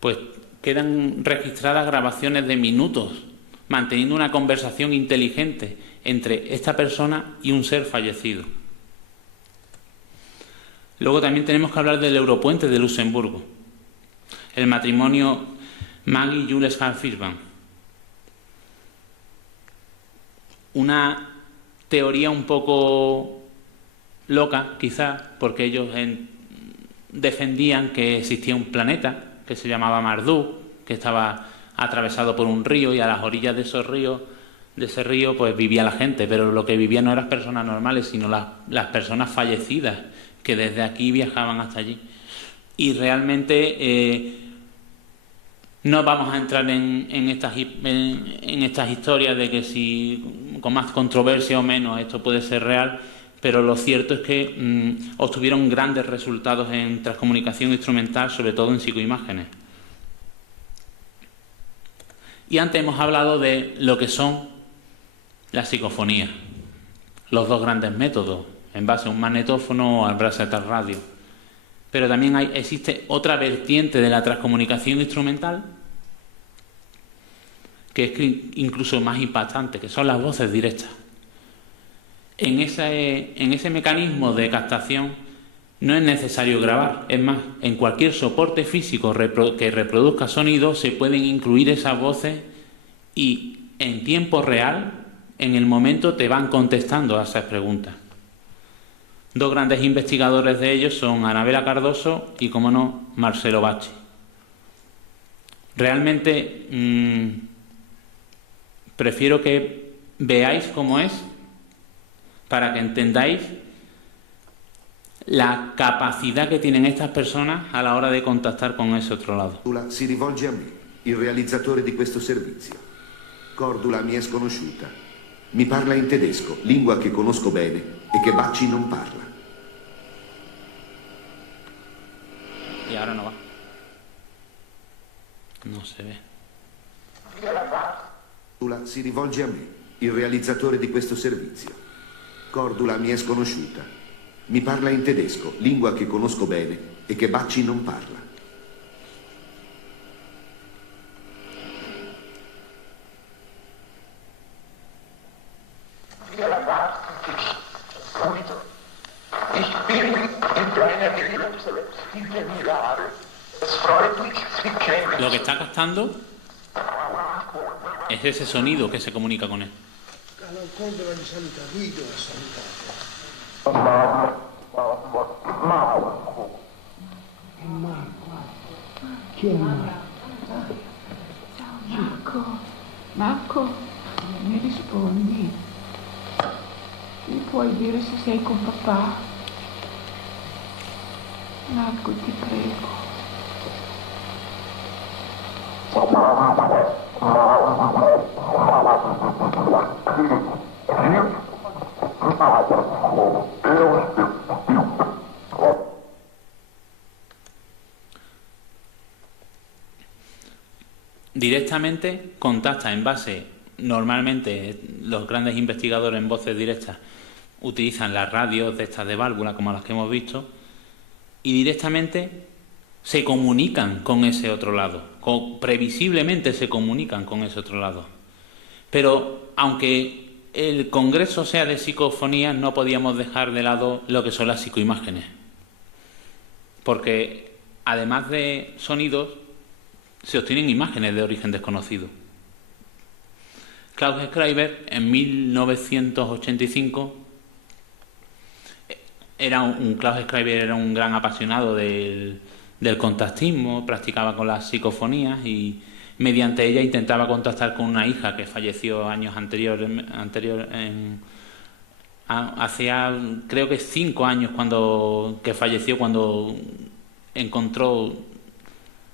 Pues quedan registradas grabaciones de minutos, manteniendo una conversación inteligente entre esta persona y un ser fallecido. Luego también tenemos que hablar del Europuente de Luxemburgo, el matrimonio Maggie y Jules Hart-Fischbach. Una teoría un poco loca, quizás, porque ellos defendían que existía un planeta que se llamaba Marduk, que estaba atravesado por un río, y a las orillas de ese río pues vivía la gente, pero lo que vivían no eran personas normales, sino las personas fallecidas que desde aquí viajaban hasta allí. Y realmente no vamos a entrar en estas historias de que si con más controversia o menos esto puede ser real, pero lo cierto es que obtuvieron grandes resultados en transcomunicación instrumental, sobre todo en psicoimágenes. Y antes hemos hablado de lo que son las psicofonías, los dos grandes métodos, en base a un magnetófono o al Brassetal Radio. Pero también existe otra vertiente de la transcomunicación instrumental que es incluso más impactante, que son las voces directas. En ese mecanismo de captación no es necesario grabar. Es más, en cualquier soporte físico que reproduzca sonido se pueden incluir esas voces y en tiempo real, en el momento, te van contestando a esas preguntas. Dos grandes investigadores de ellos son Anabela Cardoso y, como no, Marcelo Bacci. Realmente prefiero que veáis cómo es, para que entendáis la capacidad que tienen estas personas a la hora de contactar con ese otro lado. Si rivolge a me, il realizzatore di questo servizio. Cordula mi è sconosciuta. Mi parla in tedesco, lingua che conosco bene e che Bacci non parla. Y ahora no va. No se ve. Cordula si rivolge a me, il realizzatore di questo servizio. Cordula mi è sconosciuta. Mi parla in tedesco, lingua che conosco bene e che Bacci non parla. Lo que está captando es ese sonido que se comunica con él. Chi è Marco? Marco, mi rispondi? Mi puoi dire se sei con papà? Marco, ti prego. Directamente contacta en base, normalmente los grandes investigadores en voces directas utilizan las radios de estas de válvula como las que hemos visto y directamente se comunican con ese otro lado, previsiblemente se comunican con ese otro lado. Pero aunque el congreso sea de psicofonías, no podíamos dejar de lado lo que son las psicoimágenes, porque además de sonidos se obtienen imágenes de origen desconocido. Klaus Schreiber en 1985 Klaus Schreiber era un gran apasionado del contactismo, practicaba con las psicofonías y mediante ella intentaba contactar con una hija que falleció años hacía creo que 5 años que falleció cuando encontró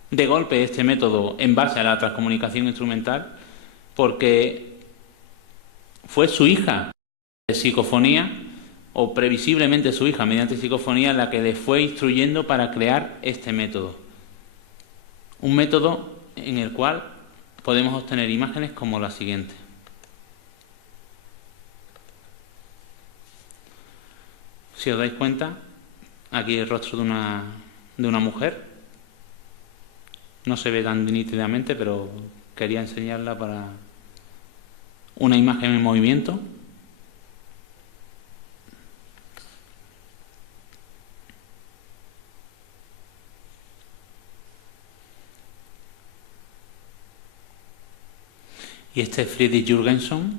de golpe este método en base a la transcomunicación instrumental, porque fue su hija de psicofonía, o previsiblemente su hija mediante psicofonía, la que le fue instruyendo para crear este método. Un método en el cual podemos obtener imágenes como la siguiente. Si os dais cuenta, aquí el rostro de una mujer. No se ve tan nítidamente, pero quería enseñarla para una imagen en movimiento. Y este es Friedrich Jürgenson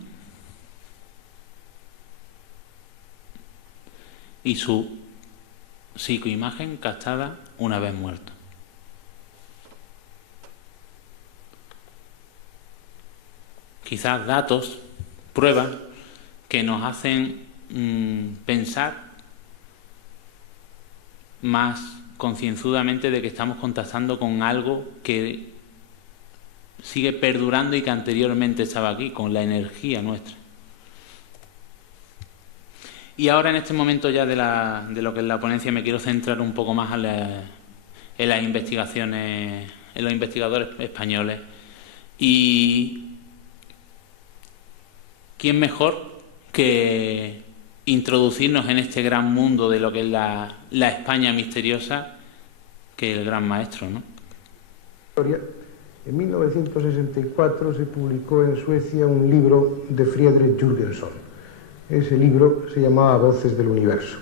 y su psicoimagen captada una vez muerto. Quizás datos, pruebas que nos hacen pensar más concienzudamente de que estamos contactando con algo que sigue perdurando y que anteriormente estaba aquí, con la energía nuestra. Y ahora en este momento ya de lo que es la ponencia me quiero centrar un poco más en las investigaciones, en los investigadores españoles. Y ¿quién mejor que introducirnos en este gran mundo de lo que es la España misteriosa que el gran maestro, ¿no? En 1964 se publicó en Suecia un libro de Friedrich Jürgenson. Ese libro se llamaba Voces del Universo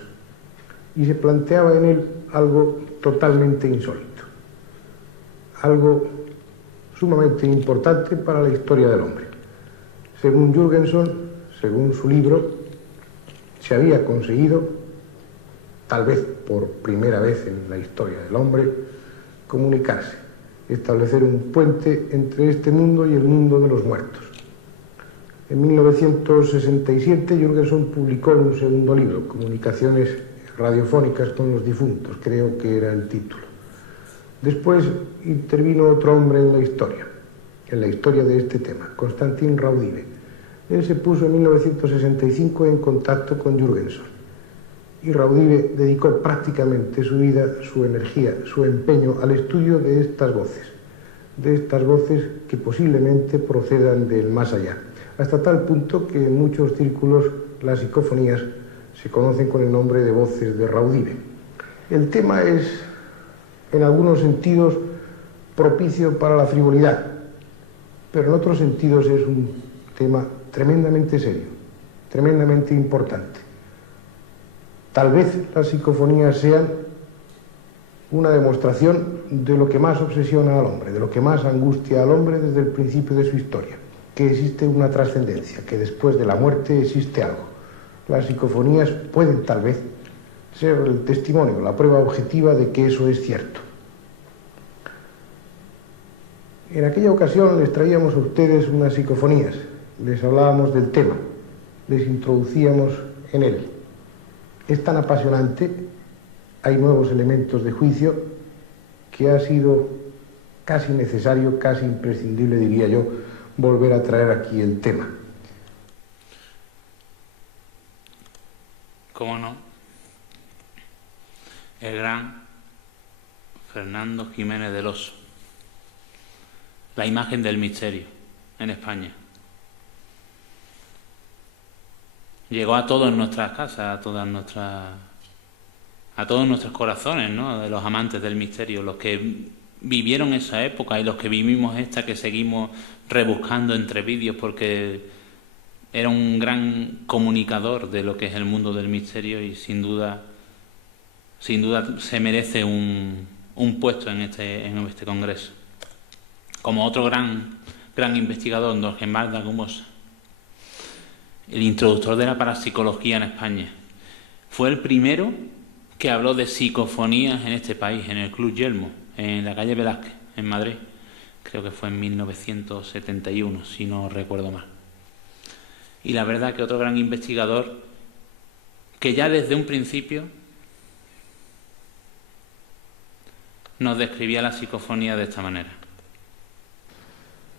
y se planteaba en él algo totalmente insólito, algo sumamente importante para la historia del hombre. Según Jürgenson, según su libro, se había conseguido, tal vez por primera vez en la historia del hombre, comunicarse, establecer un puente entre este mundo y el mundo de los muertos. En 1967 Jürgenson publicó un segundo libro, Comunicaciones radiofónicas con los difuntos, creo que era el título. Después intervino otro hombre en la historia de este tema, Constantin Raudive. Él se puso en 1965 en contacto con Jürgenson y Raudive dedicó prácticamente su vida, su energía, su empeño al estudio de estas voces que posiblemente procedan del más allá, hasta tal punto que en muchos círculos las psicofonías se conocen con el nombre de voces de Raudive. El tema es, en algunos sentidos, propicio para la frivolidad, pero en otros sentidos es un tema tremendamente serio, tremendamente importante. Tal vez las psicofonías sean una demostración de lo que más obsesiona al hombre, de lo que más angustia al hombre desde el principio de su historia, que existe una trascendencia, que después de la muerte existe algo. Las psicofonías pueden tal vez ser el testimonio, la prueba objetiva de que eso es cierto. En aquella ocasión les traíamos a ustedes unas psicofonías, les hablábamos del tema, les introducíamos en él. Es tan apasionante, hay nuevos elementos de juicio, que ha sido casi necesario, casi imprescindible, diría yo, volver a traer aquí el tema. ¿Cómo no? El gran Fernando Jiménez del Oso. La imagen del misterio en España. Llegó a todas nuestras casas, a todos nuestros corazones, ¿no? De los amantes del misterio, los que vivieron esa época y los que vivimos esta, que seguimos rebuscando entre vídeos, porque era un gran comunicador de lo que es el mundo del misterio y sin duda se merece un puesto en este congreso. Como otro gran investigador, don Germán Dagumosa, el introductor de la parapsicología en España. Fue el primero que habló de psicofonías en este país, en el Club Yelmo, en la calle Velázquez, en Madrid. Creo que fue en 1971, si no recuerdo mal. Y la verdad que otro gran investigador que ya desde un principio nos describía la psicofonía de esta manera.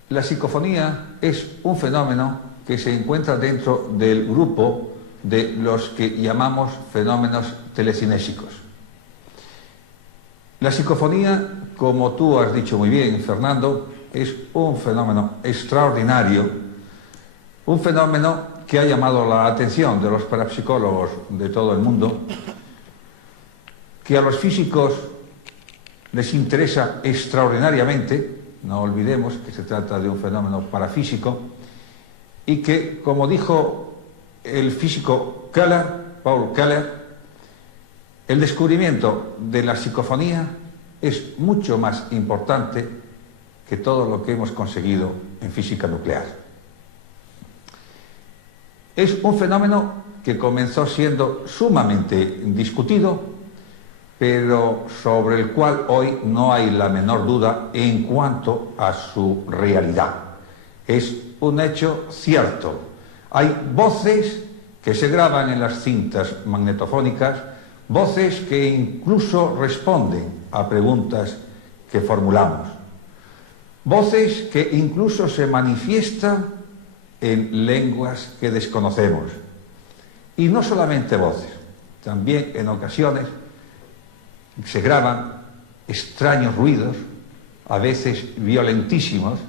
La psicofonía es un fenómeno que se encuentra dentro del grupo de los que llamamos fenómenos telecinésicos. La psicofonía, como tú has dicho muy bien, Fernando, es un fenómeno extraordinario, un fenómeno que ha llamado la atención de los parapsicólogos de todo el mundo, que a los físicos les interesa extraordinariamente. No olvidemos que se trata de un fenómeno parafísico y que, como dijo el físico Paul Keller, el descubrimiento de la psicofonía es mucho más importante que todo lo que hemos conseguido en física nuclear. Es un fenómeno que comenzó siendo sumamente discutido, pero sobre el cual hoy no hay la menor duda en cuanto a su realidad. Es un hecho cierto. Hay voces que se graban en las cintas magnetofónicas, voces que incluso responden a preguntas que formulamos, voces que incluso se manifiestan en lenguas que desconocemos. Y no solamente voces, también en ocasiones se graban extraños ruidos, a veces violentísimos,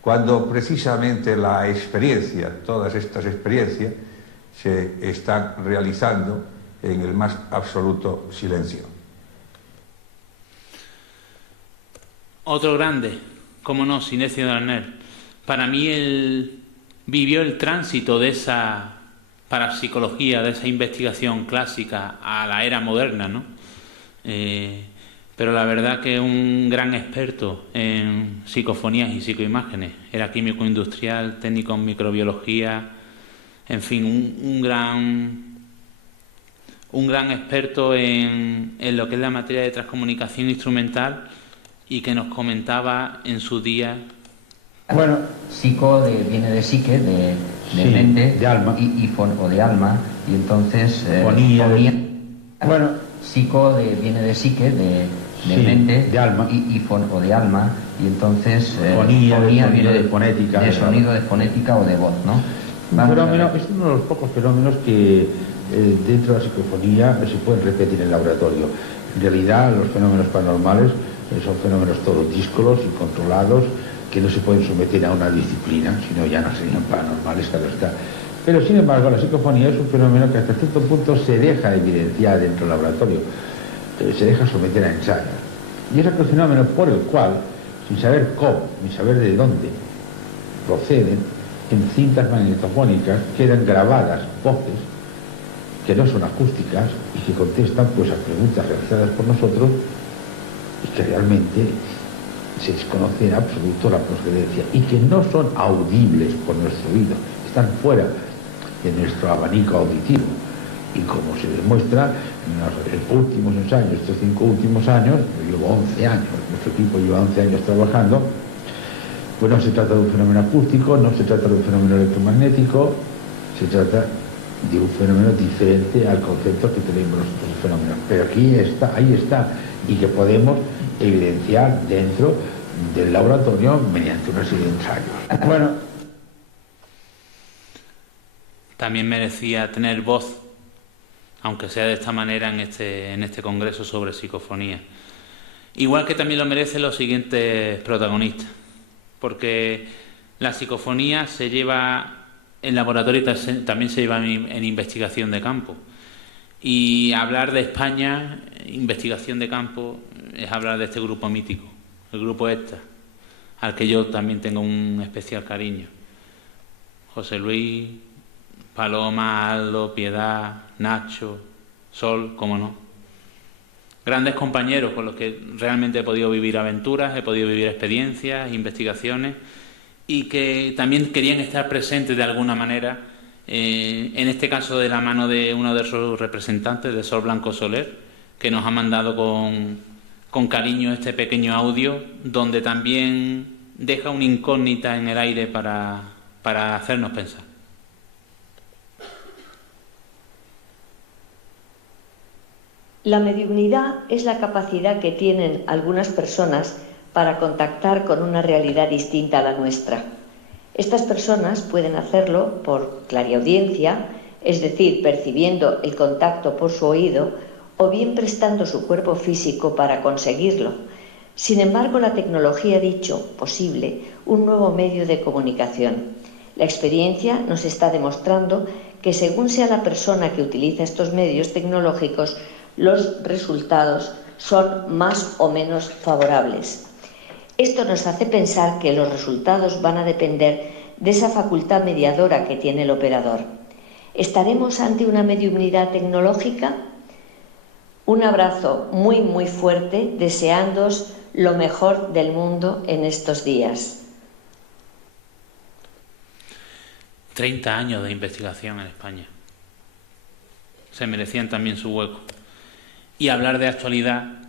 cuando precisamente la experiencia, todas estas experiencias, se están realizando en el más absoluto silencio. Otro grande, como no, Sinesio de Arnel. Para mí él vivió el tránsito de esa parapsicología, de esa investigación clásica a la era moderna, ¿no? Pero la verdad que es un gran experto en psicofonías y psicoimágenes. Era químico industrial, técnico en microbiología, en fin, un gran experto en lo que es la materia de transcomunicación instrumental y que nos comentaba en su día. Bueno, psico viene de psique, de sí, mente, de alma, o de alma, y entonces fonía. Bueno, psico viene de psique, de sí, mente, de alma, o de alma, y entonces fonía viene de fonética, de sonido, de fonética o de voz, ¿no? Fenómeno, es uno de los pocos fenómenos que dentro de la psicofonía se pueden repetir en el laboratorio. En realidad, los fenómenos paranormales son fenómenos todos díscolos y controlados, que no se pueden someter a una disciplina, sino ya no serían paranormales, claro está. Pero sin embargo, la psicofonía es un fenómeno que hasta cierto punto se deja evidenciar dentro del laboratorio, se deja someter a ensayo. Y es aquel fenómeno por el cual, sin saber cómo, ni saber de dónde proceden, en cintas magnetofónicas quedan grabadas voces que no son acústicas y que contestan pues a preguntas realizadas por nosotros y que realmente se desconoce en absoluto la procedencia y que no son audibles por nuestro oído, están fuera de nuestro abanico auditivo. Y como se demuestra en los últimos ensayos, estos 5 últimos años, yo llevo 11 años, nuestro equipo lleva 11 años trabajando, pues no se trata de un fenómeno acústico, no se trata de un fenómeno electromagnético, se trata de un fenómeno diferente al concepto que tenemos nosotros de fenómeno. Pero aquí está, ahí está, y que podemos evidenciar dentro del laboratorio mediante una serie de ensayos. Bueno. También merecía tener voz, aunque sea de esta manera, en este congreso sobre psicofonía. Igual que también lo merecen los siguientes protagonistas, porque la psicofonía se lleva en laboratorio y también se lleva en investigación de campo. Y hablar de España, investigación de campo, es hablar de este grupo mítico, el grupo ESTA, al que yo también tengo un especial cariño. José Luis, Paloma, Aldo, Piedad, Nacho, Sol, cómo no. Grandes compañeros con los que realmente he podido vivir aventuras, he podido vivir experiencias, investigaciones, y que también querían estar presentes de alguna manera, en este caso de la mano de uno de sus representantes, de Sol Blanco Soler, que nos ha mandado con cariño este pequeño audio, donde también deja una incógnita en el aire para hacernos pensar. La mediunidad es la capacidad que tienen algunas personas para contactar con una realidad distinta a la nuestra. Estas personas pueden hacerlo por clariaudiencia, es decir, percibiendo el contacto por su oído, o bien prestando su cuerpo físico para conseguirlo. Sin embargo, la tecnología ha dicho posible un nuevo medio de comunicación. La experiencia nos está demostrando que según sea la persona que utiliza estos medios tecnológicos, los resultados son más o menos favorables. Esto nos hace pensar que los resultados van a depender de esa facultad mediadora que tiene el operador. ¿Estaremos ante una mediunidad tecnológica? Un abrazo muy muy fuerte, deseándoos lo mejor del mundo en estos días. 30 años de investigación en España. Se merecían también su hueco. Y hablar de actualidad,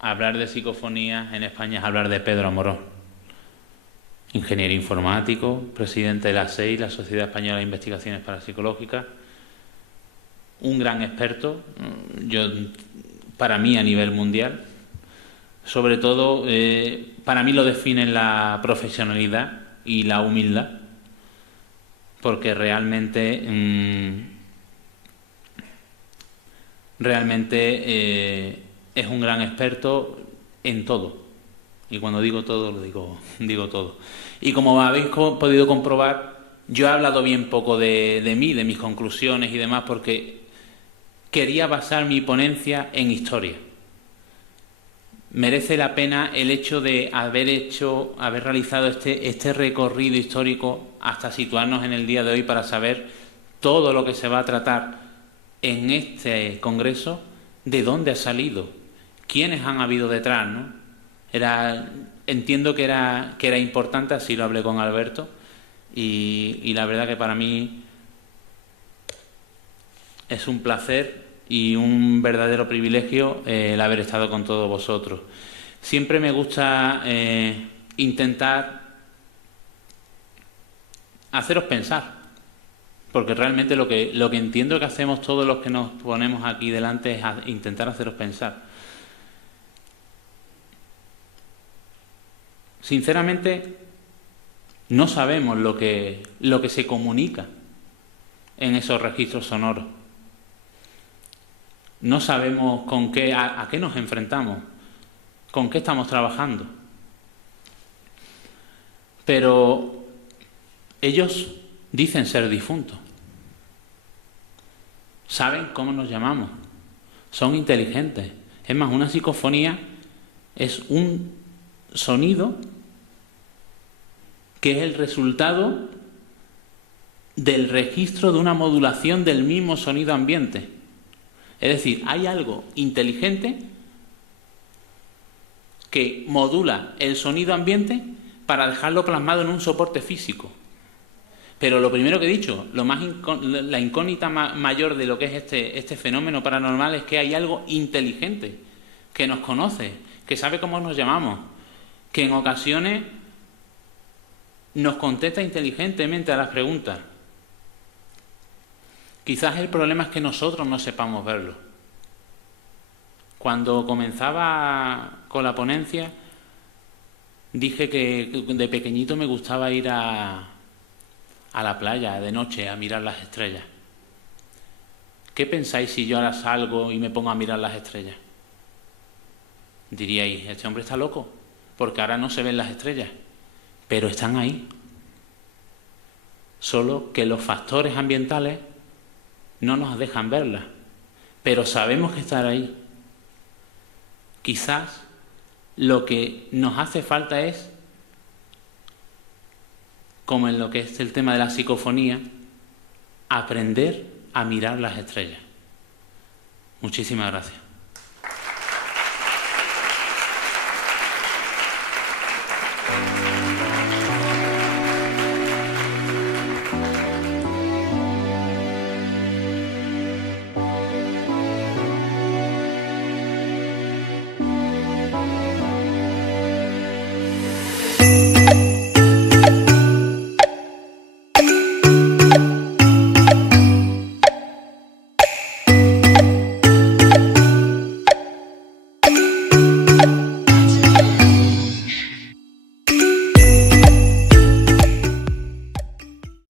hablar de psicofonía en España es hablar de Pedro Morón, ingeniero informático, presidente de la SEI, la Sociedad Española de Investigaciones Parapsicológicas, un gran experto, para mí a nivel mundial. Sobre todo, para mí lo definen la profesionalidad y la humildad, porque realmente es un gran experto en todo. Y cuando digo todo, lo digo todo. Y como habéis podido comprobar, yo he hablado bien poco de mí, de mis conclusiones y demás, porque quería basar mi ponencia en historia. Merece la pena el hecho de haber realizado este recorrido histórico hasta situarnos en el día de hoy para saber todo lo que se va a tratar en este congreso, de dónde ha salido, quiénes han habido detrás, ¿no? Entiendo que era importante, así lo hablé con Alberto, y la verdad que para mí es un placer y un verdadero privilegio el haber estado con todos vosotros. Siempre me gusta intentar haceros pensar, porque realmente lo que entiendo que hacemos todos los que nos ponemos aquí delante es intentar haceros pensar. Sinceramente, no sabemos lo que se comunica en esos registros sonoros. No sabemos a qué nos enfrentamos, con qué estamos trabajando. Pero ellos dicen ser difuntos. Saben cómo nos llamamos. Son inteligentes. Es más, una psicofonía es un sonido que es el resultado del registro de una modulación del mismo sonido ambiente. Es decir, hay algo inteligente que modula el sonido ambiente para dejarlo plasmado en un soporte físico. Pero lo primero que he dicho, la incógnita mayor de lo que es este fenómeno paranormal es que hay algo inteligente, que nos conoce, que sabe cómo nos llamamos, que en ocasiones nos contesta inteligentemente a las preguntas. Quizás el problema es que nosotros no sepamos verlo. Cuando comenzaba con la ponencia, dije que de pequeñito me gustaba ir a la playa de noche a mirar las estrellas. ¿Qué pensáis si yo ahora salgo y me pongo a mirar las estrellas? Diríais, este hombre está loco, porque ahora no se ven las estrellas, pero están ahí. Solo que los factores ambientales no nos dejan verlas, pero sabemos que están ahí. Quizás lo que nos hace falta es, como en lo que es el tema de la psicofonía, aprender a mirar las estrellas. Muchísimas gracias.